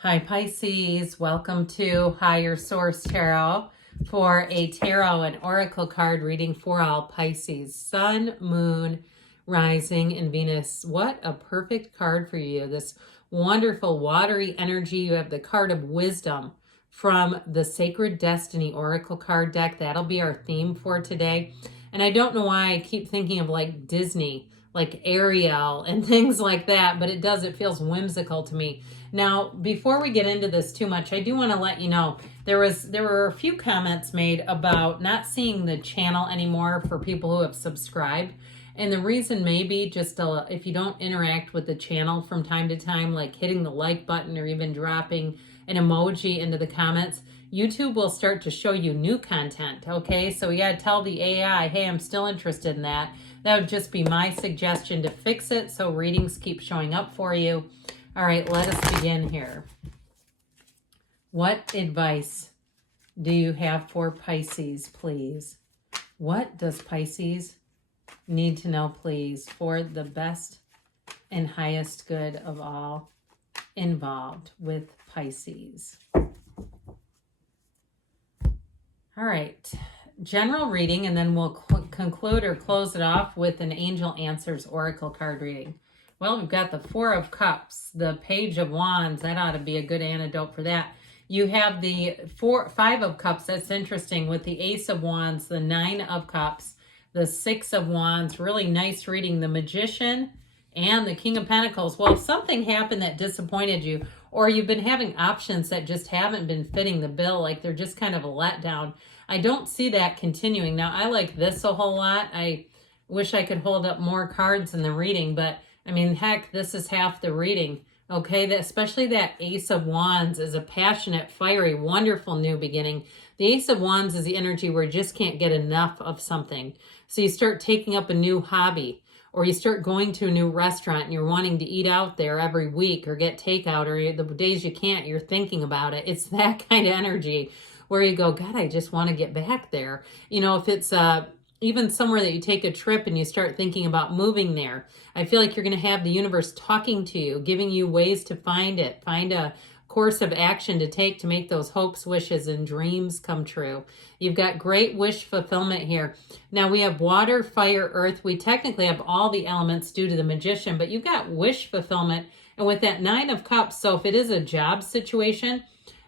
Hi Pisces, welcome to Higher Source Tarot for a tarot and oracle card reading for all Pisces, Sun, Moon, Rising, and Venus. What a perfect card for you. This wonderful watery energy. You have the card of wisdom from the Sacred Destiny Oracle card deck. That'll be our theme for today. And I don't know why I keep thinking of like Disney, like Ariel and things like that, but it feels whimsical to me. Now, before we get into this too much, I do want to let you know there were a few comments made about not seeing the channel anymore for people who have subscribed. And the reason may be just if you don't interact with the channel from time to time, like hitting the like button or even dropping an emoji into the comments, YouTube will start to show you new content, okay? So yeah, tell the AI, hey, I'm still interested in that. That would just be my suggestion to fix it so readings keep showing up for you. All right, let us begin here. What advice do you have for Pisces, please? What does Pisces need to know, please, for the best and highest good of all involved with Pisces? All right, general reading, and then we'll conclude or close it off with an Angel Answers Oracle card reading. Well, we've got the Four of Cups, the Page of Wands. That ought to be a good antidote for that. You have the Five of Cups. That's interesting with the Ace of Wands, the Nine of Cups, the Six of Wands. Really nice reading. The Magician and the King of Pentacles. Well, if something happened that disappointed you, or you've been having options that just haven't been fitting the bill, like they're just kind of a letdown, I don't see that continuing. Now, I like this a whole lot. I wish I could hold up more cards in the reading, but I mean, heck, this is half the reading, okay? Especially that Ace of Wands is a passionate, fiery, wonderful new beginning. The Ace of Wands is the energy where you just can't get enough of something. So you start taking up a new hobby, or you start going to a new restaurant and you're wanting to eat out there every week or get takeout, or the days you can't, you're thinking about it. It's that kind of energy where you go, God, I just want to get back there. You know, if it's even somewhere that you take a trip and you start thinking about moving there, I feel like you're going to have the universe talking to you, giving you ways to find it, find a course of action to take to make those hopes, wishes, and dreams come true. You've got great wish fulfillment here. Now we have water, fire, earth. We technically have all the elements due to the Magician, but you've got wish fulfillment. And with that Nine of Cups, so if it is a job situation,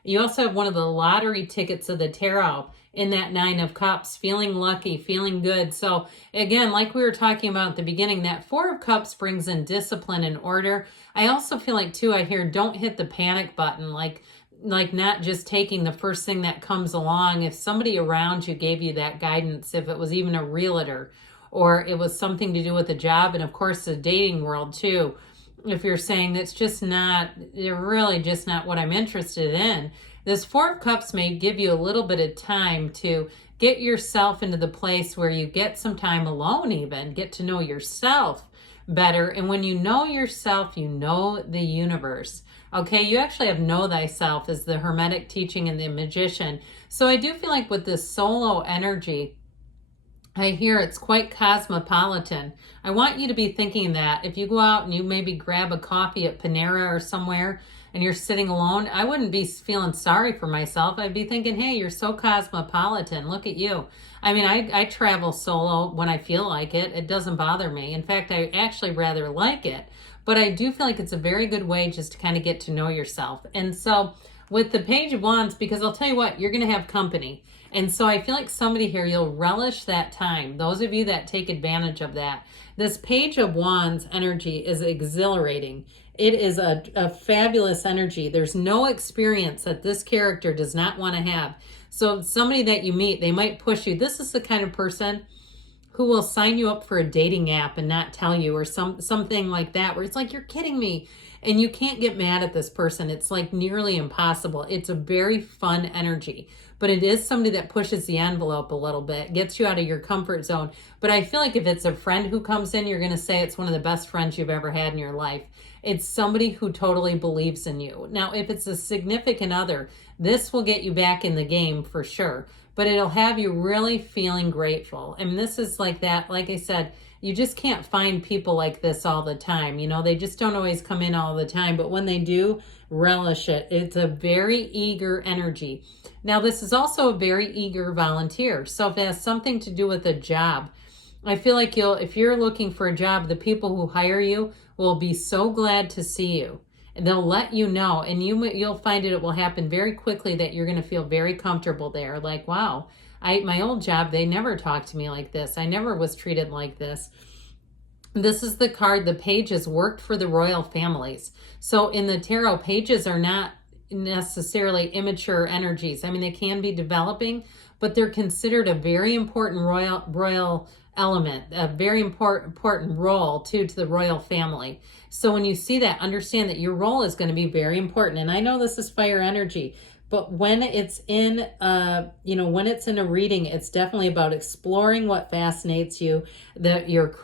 you also have one of the lottery tickets of the tarot in that Nine of Cups, feeling lucky, feeling good. So again, like we were talking about at the beginning, that Four of Cups brings in discipline and order. I also feel like too, I hear don't hit the panic button, like not just taking the first thing that comes along. If somebody around you gave you that guidance, if it was even a realtor, or it was something to do with a job, and of course the dating world too, if you're saying that's just not, they're really just not what I'm interested in, this Four of Cups may give you a little bit of time to get yourself into the place where you get some time alone, even get to know yourself better. And when you know yourself, you know the universe. Okay, you actually have know thyself as the Hermetic teaching and the Magician. So I do feel like with this solo energy, I hear it's quite cosmopolitan. I want you to be thinking that if you go out and you maybe grab a coffee at Panera or somewhere and you're sitting alone, I wouldn't be feeling sorry for myself. I'd be thinking, hey, you're so cosmopolitan. Look at you. I mean, I travel solo when I feel like it. It doesn't bother me. In fact, I actually rather like it. But I do feel like it's a very good way just to kind of get to know yourself. And so with the Page of Wands, because I'll tell you what, you're going to have company. And so I feel like somebody here, you'll relish that time. Those of you that take advantage of that. This Page of Wands energy is exhilarating. It is a fabulous energy. There's no experience that this character does not want to have. So somebody that you meet, they might push you. This is the kind of person who will sign you up for a dating app and not tell you, or something like that, where it's like, you're kidding me. And you can't get mad at this person. It's like nearly impossible. It's a very fun energy, but it is somebody that pushes the envelope a little bit, gets you out of your comfort zone. But I feel like if it's a friend who comes in, you're going to say it's one of the best friends you've ever had in your life. It's somebody who totally believes in you. Now, if it's a significant other, this will get you back in the game for sure, but it'll have you really feeling grateful. And this is like that, like I said, you just can't find people like this all the time. You know, they just don't always come in all the time, but when they do, relish it. It's a very eager energy. Now, this is also a very eager volunteer. So if it has something to do with a job, I feel like if you're looking for a job, the people who hire you will be so glad to see you. And they'll let you know, and you'll find it will happen very quickly that you're going to feel very comfortable there. Like, wow, my old job, they never talked to me like this. I never was treated like this. This is the card, the pages worked for the royal families. So in the tarot, pages are not necessarily immature energies. I mean, they can be developing, but they're considered a very important royal element, a very important role to the royal family. So when you see that, understand that your role is going to be very important. And I know this is fire energy, but when it's in when it's in a reading, it's definitely about exploring what fascinates you. That your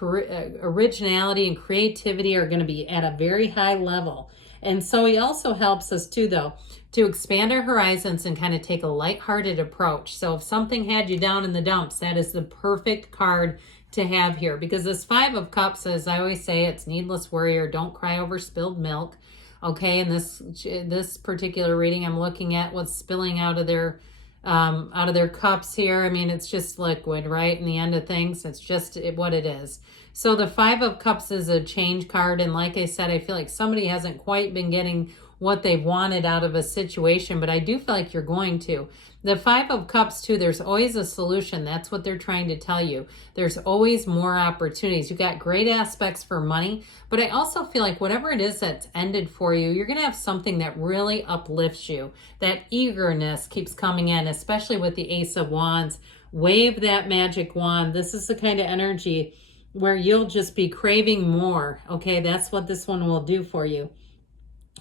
originality and creativity are going to be at a very high level. And so he also helps us too, though, to expand our horizons and kind of take a lighthearted approach. So if something had you down in the dumps, that is the perfect card to have here, because this Five of Cups, as I always say, it's needless worry, or don't cry over spilled milk. Okay, and this particular reading, I'm looking at what's spilling out of their cups here. I mean, it's just liquid, right? In the end of things, it's just what it is. So the Five of Cups is a change card, and like I said, I feel like somebody hasn't quite been getting what they've wanted out of a situation, but I do feel like you're going to. The Five of Cups too, there's always a solution. That's what they're trying to tell you. There's always more opportunities. You've got great aspects for money, but I also feel like whatever it is that's ended for you, you're going to have something that really uplifts you. That eagerness keeps coming in, especially with the Ace of Wands. Wave that magic wand. This is the kind of energy where you'll just be craving more. Okay, that's what this one will do for you.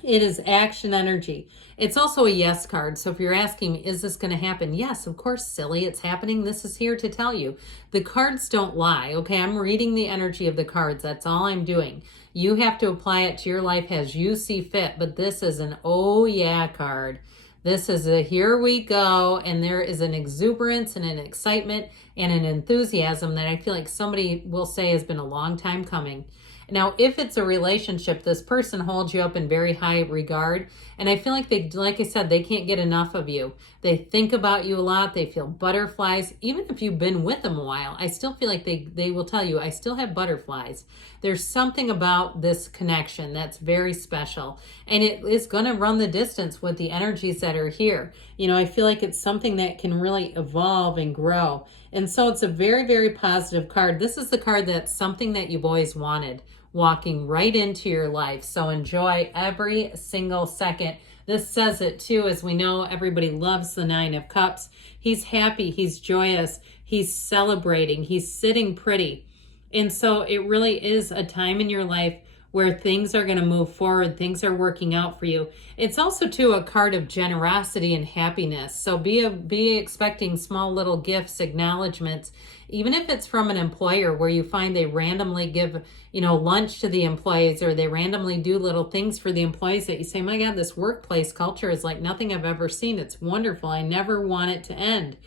It is action energy. It's also a yes card. So if you're asking, is this going to happen? Yes, of course, silly. It's happening. This is here to tell you. The cards don't lie. Okay, I'm reading the energy of the cards. That's all I'm doing. You have to apply it to your life as you see fit. But this is an oh yeah card. This is a here we go. And there is an exuberance and an excitement and an enthusiasm that I feel like somebody will say has been a long time coming. Now, if it's a relationship, this person holds you up in very high regard. And I feel like like I said, they can't get enough of you. They think about you a lot. They feel butterflies. Even if you've been with them a while, I still feel like they will tell you, I still have butterflies. There's something about this connection that's very special. And it is going to run the distance with the energies that are here. You know, I feel like it's something that can really evolve and grow. And so it's a very, very positive card. This is the card that's something that you've always wanted, walking right into your life. So enjoy every single second. This says it too, as we know, everybody loves the Nine of Cups. He's happy, he's joyous, he's celebrating, he's sitting pretty. And so it really is a time in your life where things are going to move forward, things are working out for you. It's also too a card of generosity and happiness. So be expecting small little gifts, acknowledgments, even if it's from an employer where you find they randomly give, lunch to the employees, or they randomly do little things for the employees that you say, my God, this workplace culture is like nothing I've ever seen. It's wonderful. I never want it to end.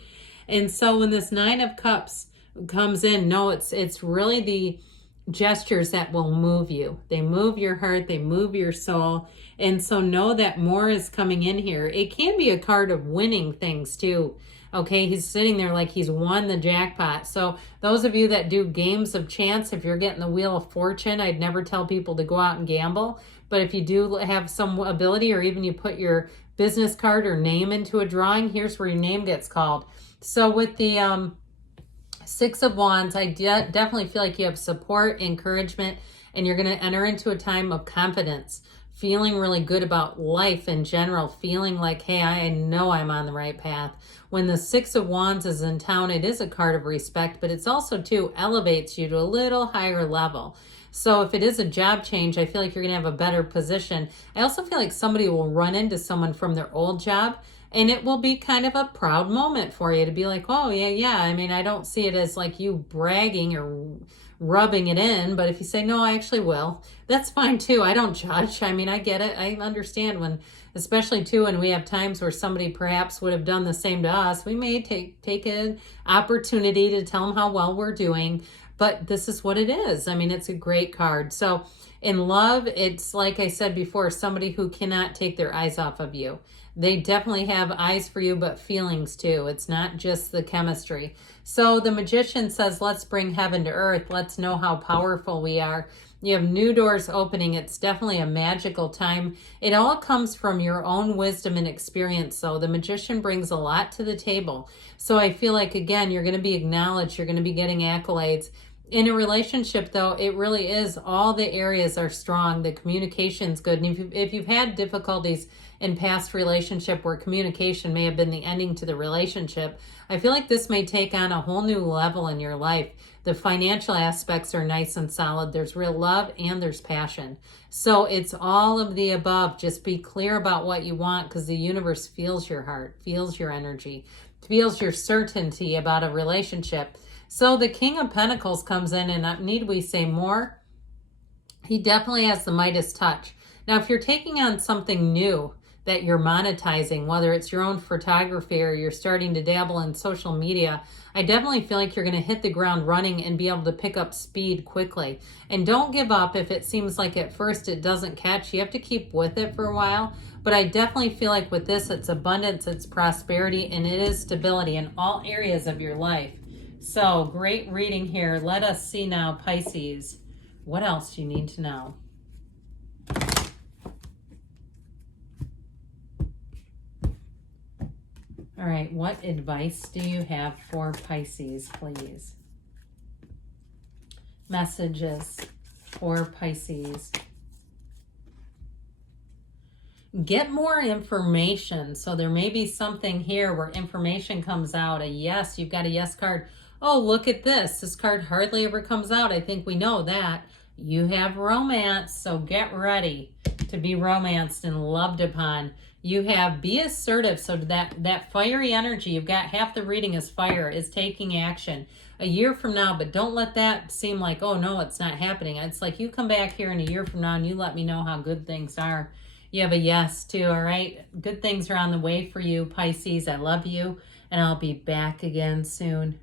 And so when this Nine of Cups comes in, no, it's really the gestures that will move you. They move your heart, they move your soul. And so know that more is coming in here. It can be a card of winning things too. Okay, he's sitting there like he's won the jackpot. So those of you that do games of chance, if you're getting the Wheel of Fortune, I'd never tell people to go out and gamble. But if you do have some ability, or even you put your business card or name into a drawing, here's where your name gets called. So with the Six of Wands, I definitely feel like you have support, encouragement, and you're going to enter into a time of confidence, feeling really good about life in general, feeling like, hey, I know I'm on the right path. When the Six of Wands is in town, it is a card of respect, but it's also too elevates you to a little higher level. So if it is a job change, I feel like you're going to have a better position. I also feel like somebody will run into someone from their old job, and it will be kind of a proud moment for you to be like, oh, yeah. I mean, I don't see it as like you bragging or rubbing it in, but if you say, no, I actually will, that's fine too. I don't judge. I mean, I get it. I understand when, especially too, when we have times where somebody perhaps would have done the same to us, we may take an opportunity to tell them how well we're doing. but this is what it is. I mean, it's a great card. So in love, it's like I said before, somebody who cannot take their eyes off of you. They definitely have eyes for you, but feelings too. It's not just the chemistry. So the Magician says, let's bring heaven to earth. Let's know how powerful we are. You have new doors opening. It's definitely a magical time. It all comes from your own wisdom and experience. So the Magician brings a lot to the table. So I feel like, again, you're going to be acknowledged. You're going to be getting accolades. In a relationship, though, it really is. All the areas are strong. The communication's good. And if you've had difficulties in past relationship where communication may have been the ending to the relationship, I feel like this may take on a whole new level in your life. The financial aspects are nice and solid. There's real love and there's passion. So it's all of the above. Just be clear about what you want, because the universe feels your heart, feels your energy, feels your certainty about a relationship. So the King of Pentacles comes in, and need we say more? He definitely has the Midas touch. Now, if you're taking on something new that you're monetizing, whether it's your own photography or you're starting to dabble in social media, I definitely feel like you're going to hit the ground running and be able to pick up speed quickly. And don't give up if it seems like at first it doesn't catch. You have to keep with it for a while. But I definitely feel like with this, it's abundance, it's prosperity, and it is stability in all areas of your life. So great reading here. Let us see now, Pisces. What else do you need to know? All right, what advice do you have for Pisces, please? Messages for Pisces. Get more information. So there may be something here where information comes out. A yes, you've got a yes card. Oh, look at this. This card hardly ever comes out. I think we know that. You have romance, so get ready to be romanced and loved upon. You have be assertive, so that fiery energy, you've got half the reading is fire, is taking action. A year from now, but don't let that seem like, oh no, it's not happening. It's like you come back here in a year from now and you let me know how good things are. You have a yes too, all right? Good things are on the way for you, Pisces. I love you, and I'll be back again soon.